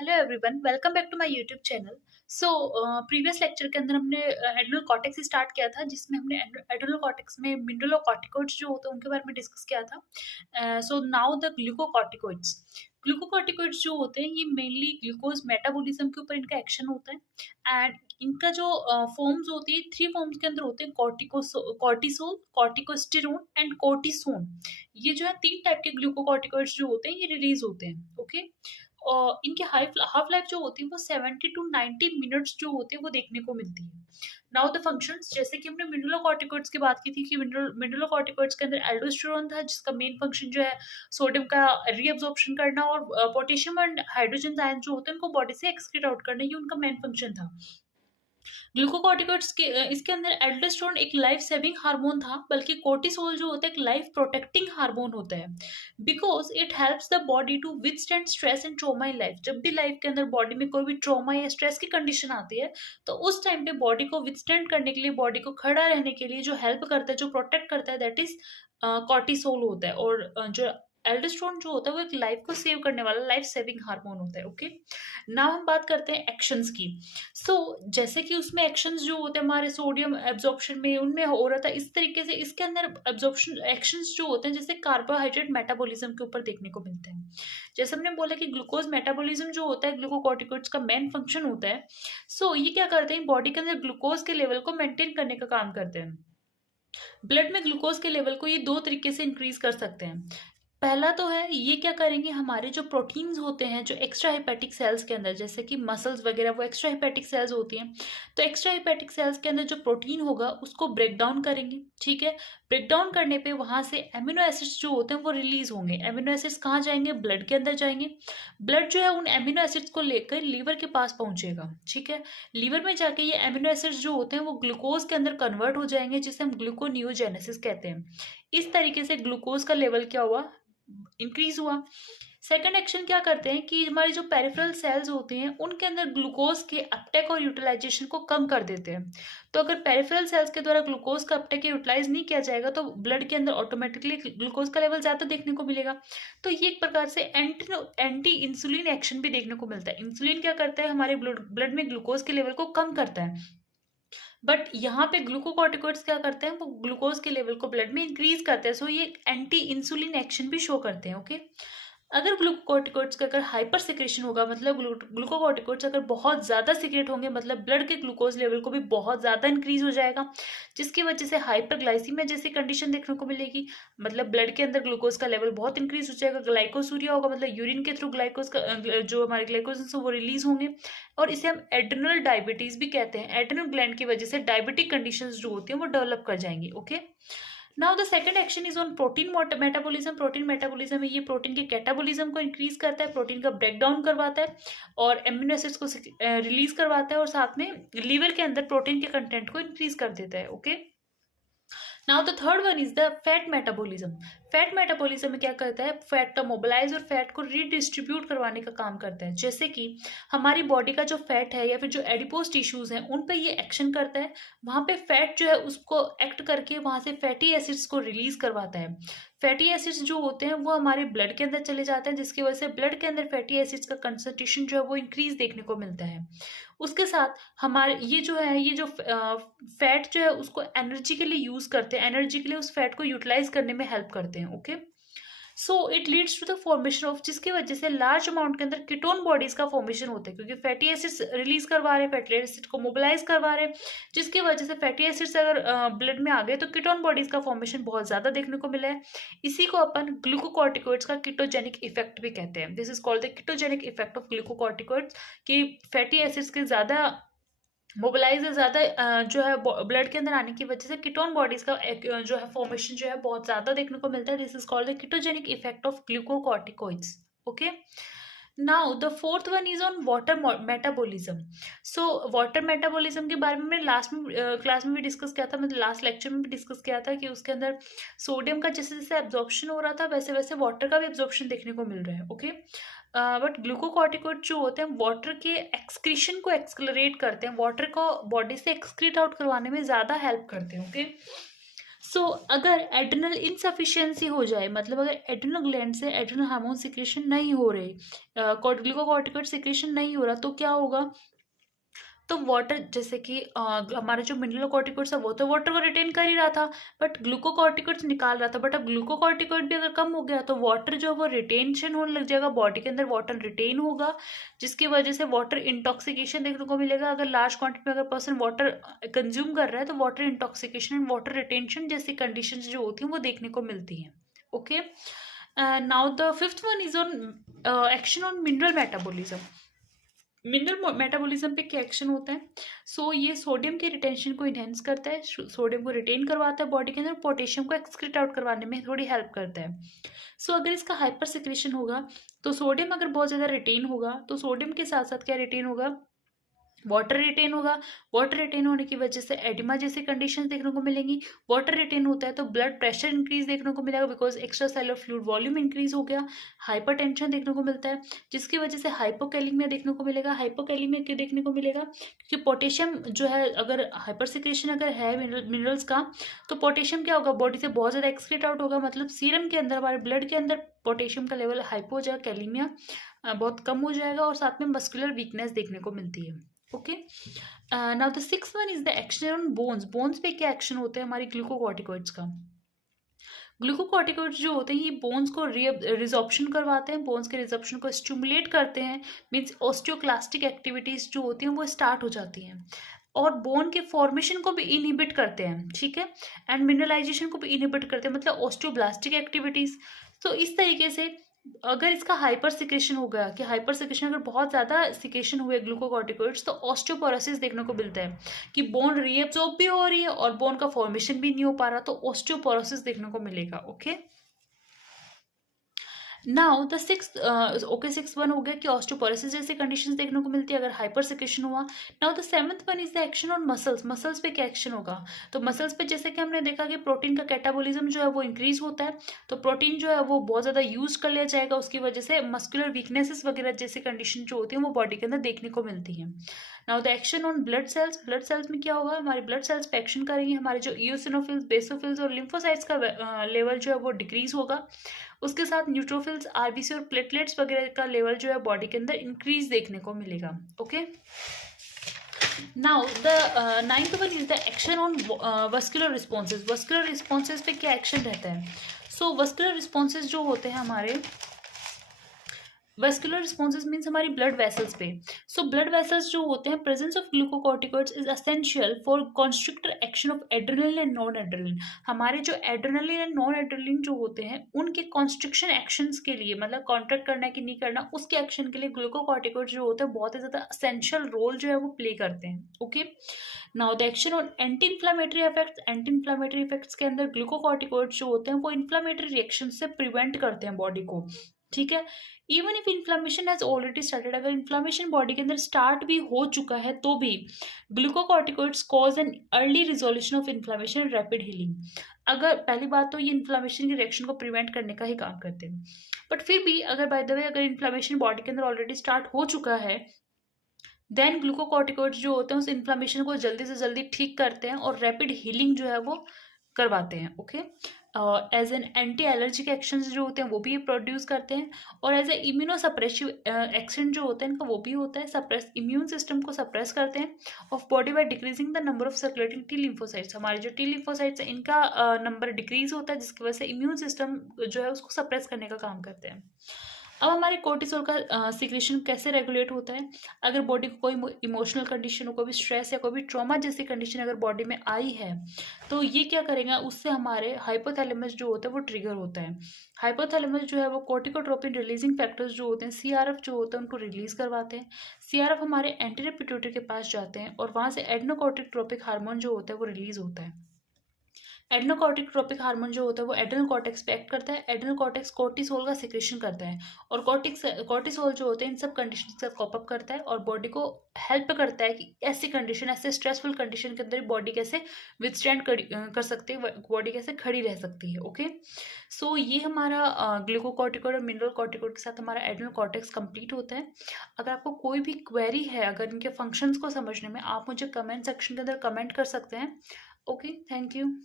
Hello everyone, welcome back to my YouTube channel. So previous lecture के अंदर हमने adrenal cortex start किया था, जिसमें हमने एड्रेनल कॉर्टेक्स में मिनरलोकॉर्टिकॉइड्स जो होते हैं उनके बारे में डिस्कस किया था। So now the glucocorticoids. Glucocorticoids जो होते हैं ये मेनली ग्लूकोज मेटाबॉलिज्म के ऊपर इनका एक्शन होता है। एंड इनका जो फॉर्म्स होती है, थ्री फॉर्म्स के अंदर होते हैं: कॉर्टिसोल, कॉर्टिकोस्टेरोन एंड कोर्टिसोन। ये जो है तीन टाइप के ग्लूकोकॉर्टिकॉइड्स जो होते हैं ये रिलीज होते हैं। ओके। और इनकी हाफ लाइफ जो होती है वो 70 टू 90 मिनट्स जो होते हैं वो देखने को मिलती है। नाउ द फंक्शंस, जैसे कि हमने मिनरलोकॉर्टिकॉइड्स की बात की थी कि मिनरलोकॉर्टिकॉइड्स के अंदर एल्डोस्टेरोन था, जिसका मेन फंक्शन जो है सोडियम का रीअब्जॉर्प्शन करना, और पोटेशियम एंड हाइड्रोजन आयन जो होते हैं उनको बॉडी से एक्सक्रीट आउट करना, ये उनका मेन फंक्शन था। ग्लूकोकॉर्टिकॉइड्स के इसके अंदर एल्डोस्टेरोन एक लाइफ सेविंग हार्मोन था, बल्कि कोर्टिसोल जो होता है एक लाइफ प्रोटेक्टिंग हार्मोन होता है, because it helps the body to withstand stress and trauma in life. जब भी लाइफ के अंदर बॉडी में कोई भी ट्रॉमा या स्ट्रेस की कंडीशन आती है, तो उस टाइम पे बॉडी को विथस्टैंड करने के लिए, बॉडी को खड़ा रहने के लिए जो हेल्प करता है, जो प्रोटेक्ट करता है, दैट इज कॉर्टिसोल होता है। और जो एल्डोस्टेरोन जो होता है वो एक लाइफ को सेव करने वाला लाइफ सेविंग हार्मोन होता है। ओके। नाउ हम बात करते हैं एक्शंस की। जैसे कि उसमें एक्शंस जो होते हैं हमारे सोडियम एब्जॉर्प्शन में, उनमें हो रहा था, इस तरीके से इसके अंदर एब्जॉर्प्शन एक्शंस जो होते हैं जैसे कार्बोहाइड्रेट मेटाबॉलिज्म के ऊपर देखने को मिलते हैं। जैसे हमने बोला कि ग्लूकोज मेटाबॉलिज्म जो होता है ग्लूकोकॉर्टिकॉइड्स का मेन फंक्शन होता है। ये क्या करते हैं, बॉडी के अंदर ग्लूकोज के लेवल को मेंटेन करने का काम करते हैं। ब्लड में ग्लूकोज के लेवल को ये दो तरीके से इंक्रीज कर सकते हैं। पहला तो है, ये क्या करेंगे, हमारे जो प्रोटीन्स होते हैं जो एक्स्ट्रा हेपेटिक सेल्स के अंदर, जैसे कि मसल्स वगैरह, वो एक्स्ट्रा हेपेटिक सेल्स होती हैं। तो एक्स्ट्रा हेपेटिक सेल्स के अंदर जो प्रोटीन होगा उसको ब्रेक डाउन करेंगे। ठीक है। ब्रेक डाउन करने पे वहां से एमिनो एसिड्स जो होते हैं वो रिलीज होंगे। एमिनो एसिड्स कहाँ जाएंगे? ब्लड के अंदर जाएंगे। ब्लड जो है उन एमिनो एसिड्स को लेकर लीवर के पास पहुंचेगा। ठीक है। लीवर में जाके ये एमिनो एसिड्स जो होते हैं वो ग्लूकोज के अंदर कन्वर्ट हो जाएंगे, जिसे हम ग्लूकोनियोजेनेसिस कहते हैं। इस तरीके से ग्लूकोज का लेवल क्या हुआ? इंक्रीज हुआ। सेकंड एक्शन क्या करते हैं कि हमारे जो पेरिफेरल सेल्स होते हैं उनके अंदर ग्लूकोज के अपटेक और यूटिलाइजेशन को कम कर देते हैं। तो अगर पेरिफेरल सेल्स के द्वारा ग्लूकोज का अपटेक यूटिलाइज नहीं किया जाएगा तो ब्लड के अंदर ऑटोमेटिकली ग्लूकोज का लेवल ज्यादा देखने को मिलेगा। तो ये एक प्रकार से एंटी इंसुलिन एक्शन भी देखने को मिलता है। इंसुलिन क्या करता है, हमारे ब्लड में ग्लूकोज के लेवल को कम करता है। बट यहाँ पे ग्लूकोकॉर्टिकॉइड्स क्या करते हैं, वो ग्लूकोज के लेवल को ब्लड में इंक्रीज करते हैं। ये एंटी इंसुलिन एक्शन भी शो करते हैं। ओके। अगर ग्लूकोकॉर्टिकॉइड्स का अगर हाइपर सिक्रेशन होगा, मतलब ग्लूकोकॉर्टिकॉइड्स अगर बहुत ज़्यादा सिक्रेट होंगे, मतलब ब्लड के ग्लूकोज लेवल को भी बहुत ज़्यादा इंक्रीज हो जाएगा, जिसकी वजह से हाइपरग्लाइसीमिया जैसी कंडीशन देखने को मिलेगी। मतलब ब्लड के अंदर ग्लूकोज का लेवल बहुत इंक्रीज हो जाएगा। ग्लाइकोसूरिया होगा, मतलब यूरिन के थ्रू ग्लाइकोज का जो हमारे ग्लाइकोजन वो रिलीज होंगे। और इसे हम एड्रेनल डायबिटीज भी कहते हैं। एड्रेनल ग्लैंड की वजह से डायबिटिक कंडीशंस जो होती हैं वो डेवलप कर जाएंगी। Okay. Now the second action is on protein metabolism. Protein metabolism में ये प्रोटीन के कैटाबॉलिज्म को इंक्रीज करता है, प्रोटीन का ब्रेक डाउन करवाता है और एमिनो एसिड्स को रिलीज करवाता है, और साथ में लीवर के अंदर प्रोटीन के कंटेंट को इंक्रीज कर देता है। Okay. Now the third one is the fat metabolism. Fat metabolism में क्या करता है, फैट का मोबिलाइज और फैट को रीडिस्ट्रीब्यूट करवाने का काम करता है। जैसे कि हमारी बॉडी का जो फैट है या फिर जो एडिपोज टिश्यूज हैं उन पे ये एक्शन करता है। वहां पे फैट जो है उसको एक्ट करके वहां से फैटी एसिड्स को रिलीज करवाता है। फैटी एसिड्स जो होते हैं वो हमारे ब्लड के अंदर चले जाते हैं, जिसकी वजह से ब्लड के अंदर फैटी एसिड्स का कंसंट्रेशन जो है वो इंक्रीज देखने को मिलता है। उसके साथ हमारे ये जो फैट जो है उसको एनर्जी के लिए यूज करते हैं, एनर्जी के लिए उस फैट को यूटिलाइज करने में हेल्प करते हैं। Okay. It leads to the formation of, जिसकी वजह से लार्ज अमाउंट के अंदर कीटोन बॉडीज का फॉर्मेशन होता है, क्योंकि फैटी एसिड्स रिलीज करवा रहे हैं, फैटी एसिड को मोबिलाइज करवा रहे हैं, जिसकी वजह से फैटी एसिड्स अगर ब्लड में आ गए तो कीटोन बॉडीज का फॉर्मेशन बहुत ज्यादा देखने को मिला है। इसी को अपन ग्लूकोकॉर्टिकॉइड्स का कीटोजेनिक इफेक्ट भी कहते हैं। This is called the ketogenic effect of glucocorticoids, कि फैटी एसिड्स के ज्यादा मोबिलाइज ज़्यादा जो है ब्लड के अंदर आने की वजह से कीटोन बॉडीज का जो है फॉर्मेशन जो है बहुत ज़्यादा देखने को मिलता है। This is called the ketogenic effect of glucocorticoids. Okay. Now the fourth one is on water metabolism. Water metabolism के बारे में मैंने लास्ट में क्लास में भी डिस्कस किया था, मतलब लास्ट लेक्चर में भी डिस्कस किया था कि उसके अंदर सोडियम का जैसे जैसे एब्जॉर्प्शन हो रहा था वैसे वैसे वाटर का भी एब्जॉर्प्शन देखने को मिल रहा है। ओके। बट ग्लूकोकॉर्टिकॉइड जो होते हैं वाटर के एक्सक्रीशन को एक्सक्लरेट करते हैं, वाटर को बॉडी से एक्सक्रीट आउट करवाने में ज़्यादा हेल्प करते हैं। ओके। सो अगर एड्रिनल इनसफिशिएंसी हो जाए, मतलब अगर एड्रिनल ग्लैंड से एड्रिनल हार्मोन सिक्रेशन नहीं हो रहे, ग्लूकोकॉर्टिकॉइड सिक्रेशन नहीं हो रहा, तो क्या होगा? तो वाटर, जैसे कि हमारा जो मिनरल कॉर्टिकोइड्स है वो तो वाटर को रिटेन कर ही रहा था, बट ग्लूकोकॉर्टिकोइड्स निकाल रहा था। बट अब ग्लूकोकॉर्टिकोइड भी अगर कम हो गया तो वाटर जो है वो रिटेंशन होने लग जाएगा, बॉडी के अंदर वाटर रिटेन होगा, जिसकी वजह से वाटर इंटॉक्सिकेशन देखने को मिलेगा। अगर लार्ज क्वांटिटी में अगर पर्सन वाटर कंज्यूम कर रहा है तो water intoxication and water retention जैसी कंडीशन जो होती हैं वो देखने को मिलती हैं। Okay, now the fifth one is on action on mineral metabolism. Mineral metabolism पे क्या एक्शन होता है? ये सोडियम के रिटेंशन को इनहेंस करता है, सोडियम को रिटेन करवाता है बॉडी के अंदर, पोटेशियम को एक्सक्रीट आउट करवाने में थोड़ी हेल्प करता है। अगर इसका हाइपर सिक्रेशन होगा तो सोडियम अगर बहुत ज़्यादा रिटेन होगा तो सोडियम के साथ साथ क्या रिटेन होगा? वाटर रिटेन होगा। वाटर रिटेन होने की वजह से एडिमा जैसी कंडीशंस देखने को मिलेंगी। वाटर रिटेन होता है तो ब्लड प्रेशर इंक्रीज देखने को मिलेगा, because extra cellular fluid volume increase हो गया। हाइपरटेंशन देखने को मिलता है, जिसकी वजह से हाइपोकैलिमिया देखने को मिलेगा। हाइपोकैलिमिया क्यों देखने को मिलेगा? क्योंकि पोटेशियम जो है, अगर हाइपर सिक्रेशन अगर है मिनरल्स का, तो पोटेशियम क्या होगा? बॉडी से बहुत ज़्यादा एक्सक्रीट आउट होगा, मतलब सीरम के अंदर, हमारे ब्लड के अंदर पोटेशियम का लेवल हाइपो हो जाएगा, कैलीमिया बहुत कम हो जाएगा, और साथ में मस्कुलर वीकनेस देखने को मिलती है। Okay, now the six one is the action on bones. Bones पे क्या एक्शन होता है हमारी ग्लूकोकॉर्टिकॉइड्स का? ग्लूकोकॉर्टिकॉइड्स जो होते हैं ये बोन्स को रिजॉर्प्शन करवाते हैं, बोन्स के रिजॉर्प्शन को स्टिमुलेट करते हैं, मीन्स ऑस्टियोक्लास्टिक एक्टिविटीज जो होती हैं वो स्टार्ट हो जाती हैं, और बोन के फॉर्मेशन को भी इनहिबिट करते हैं, ठीक है, एंड मिनरलाइजेशन को भी इनहिबिट करते हैं, मतलब ऑस्टियोब्लास्टिक एक्टिविटीज। तो इस तरीके से अगर इसका हाइपर सिक्रेशन हो गया, कि हाइपर सिक्रेशन अगर बहुत ज़्यादा सिक्रेशन हुए ग्लूकोकॉर्टिकॉइड्स, तो ऑस्टियोपोरोसिस देखने को मिलता है कि बोन रीएब्सॉर्ब भी हो रही है और बोन का फॉर्मेशन भी नहीं हो पा रहा, तो ऑस्टियोपोरोसिस देखने को मिलेगा। Okay, now the six six one हो गया कि ऑस्टियोपोरोसिस जैसी कंडीशंस देखने को मिलती है अगर हाइपर सिक्रेशन हुआ। Now the seventh one is the action on muscles. Muscles पे क्या एक्शन होगा? तो मसल्स पे जैसे कि हमने देखा कि प्रोटीन का कैटाबॉलिज्म जो है वो इंक्रीज होता है, तो प्रोटीन जो है वो बहुत ज़्यादा यूज कर लिया जाएगा, उसकी वजह से मस्कुलर वीकनेसेस वगैरह जैसी कंडीशन जो होती है वो बॉडी के अंदर देखने को मिलती है। Now the action on blood cells. Blood cells में क्या होगा? हमारे ब्लड सेल्स पे एक्शन करेंगे, हमारे जो इओसिनोफिल्स, बेसोफिल्स और लिम्फोसाइट्स का लेवल जो है वो डिक्रीज होगा, उसके साथ न्यूट्रोफिल्स, आरबीसी और प्लेटलेट्स वगैरह का लेवल जो है बॉडी के अंदर इंक्रीज देखने को मिलेगा। Okay, now the ninth one is the action on vascular responses. Vascular responses पे क्या एक्शन रहता है? वस्कुलर रिस्पॉन्सेज जो होते हैं हमारे, वेस्कुलर रिस्पॉन्सेज मीन्स हमारी ब्लड वेसल्स पे। ब्लड वेसल्स जो होते हैं, presence of glucocorticoids is essential for constrictor action of adrenaline and non adrenaline. हमारे जो एड्रेनलिन एंड नॉन एड्रेनलिन जो होते हैं उनके कॉन्स्ट्रिक्शन एक्शंस के लिए, मतलब कॉन्ट्रैक्ट करना कि नहीं करना, उसके एक्शन के लिए ग्लूकोकॉर्टिकॉइड्स जो होते हैं बहुत ही ज़्यादा एसेंशियल रोल जो है वो प्ले करते हैं। Okay, now the action on anti inflammatory effects. Anti inflammatory effects के अंदर ग्लूकोकॉर्टिकॉइड्स जो होते हैं वो इन्फ्लामेटरी रिएक्शन से प्रिवेंट करते हैं बॉडी को, ठीक है। Even if inflammation has already started, अगर इन्फ्लामेशन बॉडी के अंदर स्टार्ट भी हो चुका है तो भी glucocorticoids cause an early resolution of inflammation and rapid healing. अगर पहली बात तो ये इन्फ्लामेशन की रिएक्शन को प्रिवेंट करने का ही काम करते हैं, बट फिर भी अगर बाय द वे अगर इन्फ्लामेशन बॉडी के अंदर ऑलरेडी स्टार्ट हो चुका है, देन ग्लूकोकॉर्टिकॉइड्स जो होते हैं उस इन्फ्लामेशन को जल्दी से जल्दी ठीक करते हैं और रैपिड हीलिंग जो है वो करवाते हैं। Okay, as an anti allergic actions जो होते हैं वो भी प्रोड्यूस करते हैं, और as a immunosuppressive action जो होते हैं इनका वो भी होता है, सप्रेस इम्यून सिस्टम को सप्रेस करते हैं of body by decreasing the number of circulating T lymphocytes. हमारे जो टी लिम्फोसाइट्स हैं इनका नंबर डिक्रीज होता है, जिसकी वजह से इम्यून सिस्टम जो है उसको सप्रेस करने का काम करते हैं। अब हमारे कोर्टिसोल का सिक्रेशन कैसे रेगुलेट होता है? अगर बॉडी को कोई इमोशनल कंडीशन हो, कोई भी स्ट्रेस या कोई भी ट्रॉमा जैसी कंडीशन अगर बॉडी में आई है, तो ये क्या करेगा, उससे हमारे हाइपोथैलेमस जो होता है वो ट्रिगर होता है। हाइपोथैलेमस जो है वो कोर्टिकोट्रोपिन रिलीजिंग फैक्टर्स जो होते हैं, सीआरएफ जो होते हैं उनको रिलीज करवाते हैं। सीआरएफ हमारे एंटीरियर पिट्यूटरी के पास जाते हैं और वहाँ से एडनोकॉर्टिकोट्रोपिक हार्मोन जो होता है वो रिलीज होता है। एडनोकॉर्टिकोट्रोपिक हार्मोन जो होता है वो एड्रेनल कॉर्टेक्स पे एक्ट करता है। एड्रेनल कॉर्टेक्स कोर्टिसोल का सिक्रेशन करता है, और कोर्टिसोल जो होते हैं इन सब कंडीशन के साथ कॉप अप करता है और बॉडी को हेल्प करता है कि ऐसी कंडीशन, ऐसे स्ट्रेसफुल कंडीशन के अंदर बॉडी कैसे विथस्टैंड कर सकती है, बॉडी कैसे खड़ी रह सकती है। ओके, ये हमारा ग्लूकोकॉर्टिकॉइड और मिनरल कॉर्टिकॉइड के साथ हमारा एड्रेनल कॉर्टेक्स कंप्लीट होता है। अगर आपको कोई भी क्वेरी है, अगर इनके फंक्शंस को समझने में, आप मुझे कमेंट सेक्शन के अंदर कमेंट कर सकते हैं। Okay, thank you.